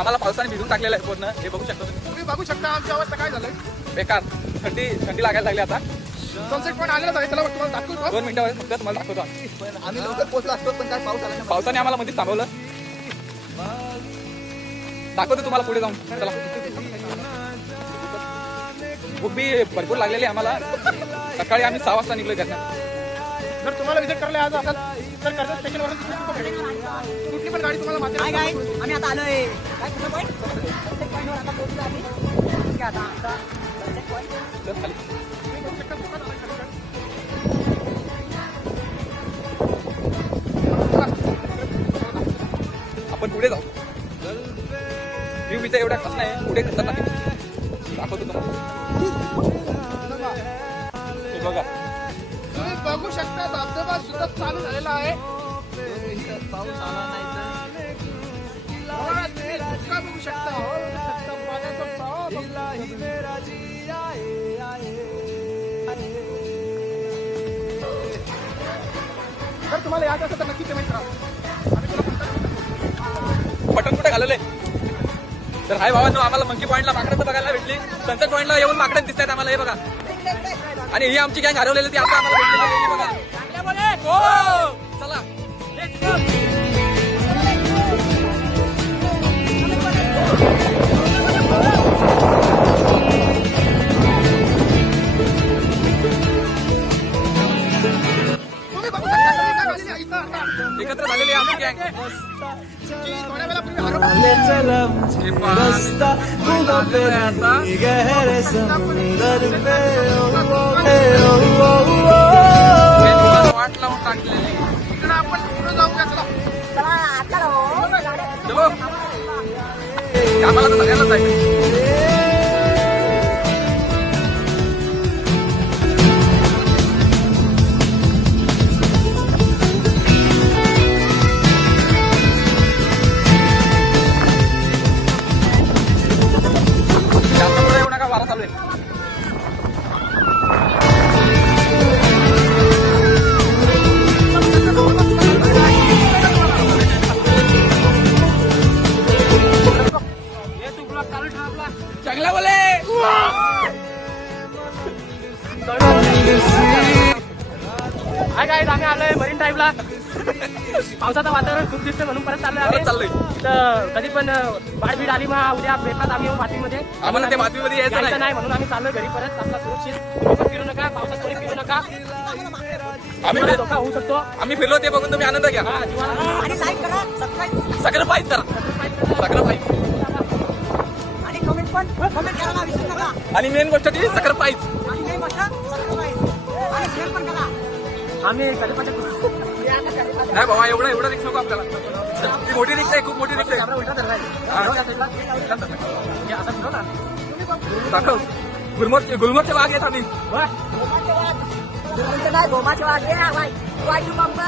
आम्हाला पावसाने भिजून टाकलेलं आहे पूर्ण. हे बघू शकता तुम्ही बघू शकता आमची अवस्था काय झालंय. बेकार. थंडी लागायला लागली आता. सनसेट पॉईंट आलेला आहे, त्याला तुम्हाला दाखवतो. 2 मिनिटावर फक्त तुम्हाला दाखवतो. आम्ही लवकर पोहोचलो असतो पण काय पाऊस आला. पावसाने आम्हाला मध्येच थांबवलं. दाखवतो तुम्हाला पुढे जाऊन. चला. भूक बी भरपूर लागलेली आहे आम्हाला. सकाळी आम्ही 6 वाजता निघलो घरनं. जर तुम्हाला विजिट करायला आज असाल तर कर्जत स्टेशनवरून कुठली पण गाडी तुम्हाला मात्र आम्ही आता आलोय. काय कुठं पॉईंट सनसेट पॉईंटवर आता पोहोचलो आम्ही. ठीक आहे आता सनसेट पॉईंट चल खाली. आपण पुढे जाऊ. व्ह्यू बिचा एवढा कसं नाही. पुढे कसं नाही दाखवतो तुम्हाला. हे बघा. तुम्ही बघू शकता धबधबा सुद्धा चालू झालेला आहे. पाऊस आला नाही बघू शकता पाण्याचा प्रवाह. जर तुम्हाला याद असेल तर नक्की पेमेंट करा. बटन कुठे घालवलंय. तर हाय भावांनो, आम्हाला मंकी पॉईंटला माकडं बघायला भेटली. सनसेट पॉईंटला येऊन माकडं दिसत आहेत आम्हाला. हे बघा. आणि ही आमची गँग हरवलेली ती आता आम्हाला भेटलेली आहे. बघा. चला. तुम्ही बघू शकता सगळी काय झालेली आहे इथं. एकत्र झालेली आहे आमची गँग. जी थोड्या वेळापूर्वी हरवली. वाट लावून टाकलेली. इकडं आपण पुढे जाऊया. चलो. आम्हाला तर सगळ्यांना जायचं. जास्त पुढे येऊ नका, वारा चालू आहे. चांगला बोले. हाय गाईज, आम्ही आलोय मरीन ड्राईव्हला. पावसाचं वातावरण खूप दिसतं म्हणून परत चाललोय. तर कधी पण बाळबीड आली मग उद्या भेटतात आम्ही मातीमध्ये. आम्हाला ते मातीमध्ये यायचं नाही म्हणून आम्ही चाललोय घरी परत. आपला सुरक्षित. तुम्ही पण फिरू नका, पावसात कोणी फिरू नका. आम्ही धोका होऊ शकतो. आम्ही फिरलो ते बघून तुम्ही आनंद घ्या. आणि लाईक करा, सबस्क्राईब सगळं पाहिजे करा. सगळं पाहिजे. आणि कमेंट करायला विसरू नका. आणि मेन गोष्ट ती सगळं पाहिजे. आणि नाही म्हटलं सबस्क्राईब आणि शेअर पण करा. आम्ही गणपती नाही बाबा, एवढं रिक्स नको आपल्याला. ती मोठी रिक्स आहे, खूप मोठी रिक्स आहे. दाखव. गुलमर्गचे बाग आहेत आम्ही. नाही गोमाचे वागे वाय टू मुंबई.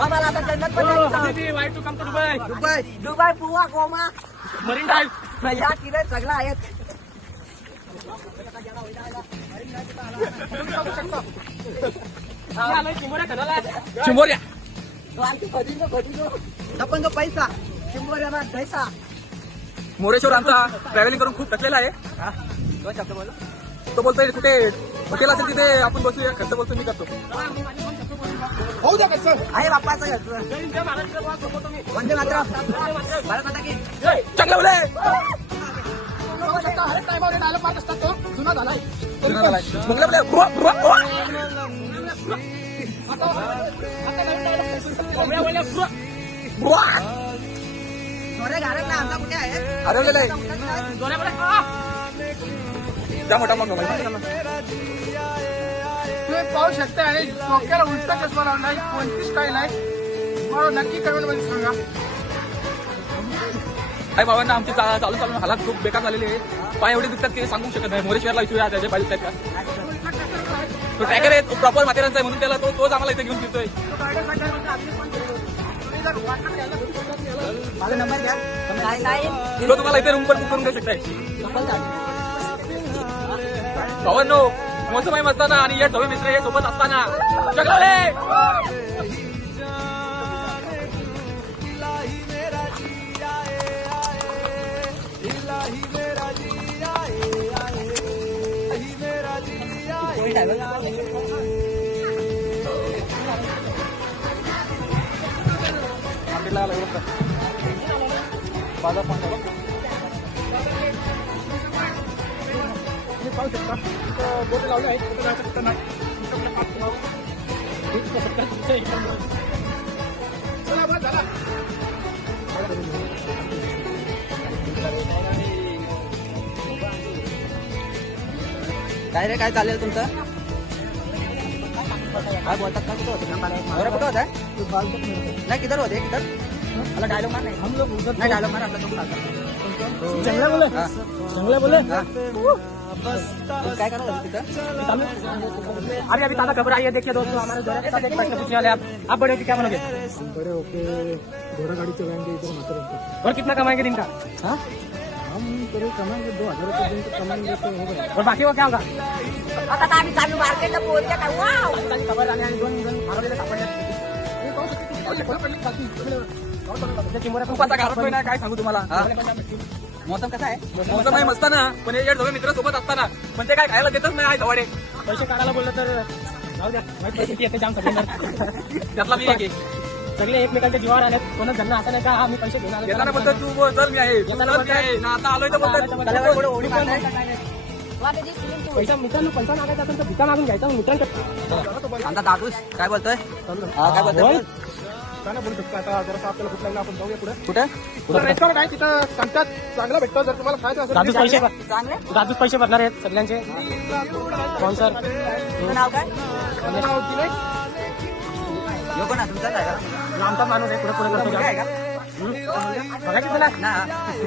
आम्हाला आता जन्नत पण why to come to Dubai पुवा गोमा मरीन ड्राईव्ह. या किरे सगळं आहेत. चिंबोऱ्या. आपण जो पैसा चिंबोऱ्याला पैसा. मोरेश्वर आमचा ट्रॅव्हलिंग करून खूप थकलेला आहे. तो बोलतोय कुठे हॉटेल असेल तिथे आपण बसूया. खर्च बोलतो मी करतो. होऊ द्या कसं आहे बाप्पाचं वंदे मातरम. भारत माता की जय. चांगलं बोले. हर टायमावर डायलॉग मारत असतात. तो जुना झालाय. चांगलं बोले. बुवा, बुवा, बुवा. आता नवीन डायलॉग. बुवा. नोरे घालत आमचा कुठे आहे. हरवलेलं आहे. त्या मोठा मग तुम्ही पाहू शकता. आणि डोक्याला उलटा चष्मा लावला. कोणती स्टाईल आहे मला नक्की कमेंट मध्ये सांगा. काय बाबांना आमची चालू हालात खूप बेकार झालेली आहे. पाय एवढे दिसतात की सांगू शकत नाही. मोरेश्वरला विचारूया त्याचे पाहिजे आहेत का. तो ट्रॅकर आहे, प्रॉपर माथेरानचा आहे म्हणून त्याला तोच आम्हाला इथे घेऊन फिरतोय. माझा नंबर घ्या. तो तुम्हाला इथे रूम पण बुक करून देऊ शकताय. भावांनो, मोसमाई असताना आणि या ढवे मिश्र हे सोबत असताना जगले. बाजार पण झाला. तुम्ही पाहू शकता इथं बोट लावले आहेत. कुठं जायचं कुठं नाही. चला बस झाला. काय रे काय चालेल तुमचं काय बोलतात का कुठं होतं बरं कुठं होता नाही किधर होते किधर मला डायलॉग मार नाही हम लोग उधर नाही डायलॉग मार आपला तुम चांगला बोले चांगला बोले काय करत होते तिथं अभी अभी ताज़ा खबर आई है. देखिए दोस्तों, हमारे जोड़े के साथ एक प्रश्न पूछने वाले आप बड़े होके क्या बनोगे बड़े होके घोड़ा गाड़ी चलाएंगे इधर मात्र. और कितना कमाएंगे दिन का? हाँ हम करीब कमाएंगे 2000 रुपये दिन का कमाएंगे तो होगा. और बाकी वो क्या होगा? आता आम्ही चालू मार्केटला बोलते काय वाव खबर आली आणि दोन हरवलेले सापडले. तुपाचा घालत नाही काय सांगू तुम्हाला. मौसम कसा आहे मोसम नाही मस्त ना, पण हे दोघे मित्र सोबत असताना पण ते काय खायला देतच नाही. धवाडे पैसे काढायला बोललं तर जाऊ द्या. माहित पैसे किती येते जाम सगळे. त्यातला मी एक आहे. सगळे एकमेकांच्या जीवावर आले. कोणाच घरनं असं नाही का हा मी पैसे घेऊन आलो. येताना बोलतो तू बोल चल मी आहे, तू चल मी आहे ना, आता आलोय तर बोलतो त्याला पुढे ओढी मारताय. पैसा मित्रांनो पैसा मागायचा असेल तर भिका मागून घ्यायचा. मित्रांच्या आमचा दादूस काय बोलतोय काय बोलतोय काय बोलू शकतो. आता जरा आपल्याला भूक लागला, आपण जाऊया पुढे. कुठे रेस्टॉरंट आहे तिथं सांगतात चांगलं भेटतं. जर तुम्हाला खायचं असेल दादूच पैसे चांगले दादूच पैसे भरणार आहेत सगळ्यांचे स्पॉन्सर. तुझं नाव काय नको ना तुमचाच आहे का आमचा माणूस आहे. पुढे पुढे करतो मुलगा आहे का बघायचं तुला ना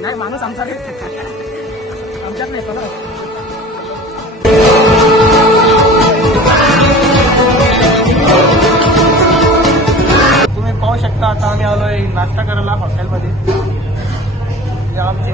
नाही माणूस आमचा आमच्यात नाही येतो ना. तुम्ही पाहू शकता आता आम्ही आलोय नाश्ता करायला हॉटेलमध्ये. आमची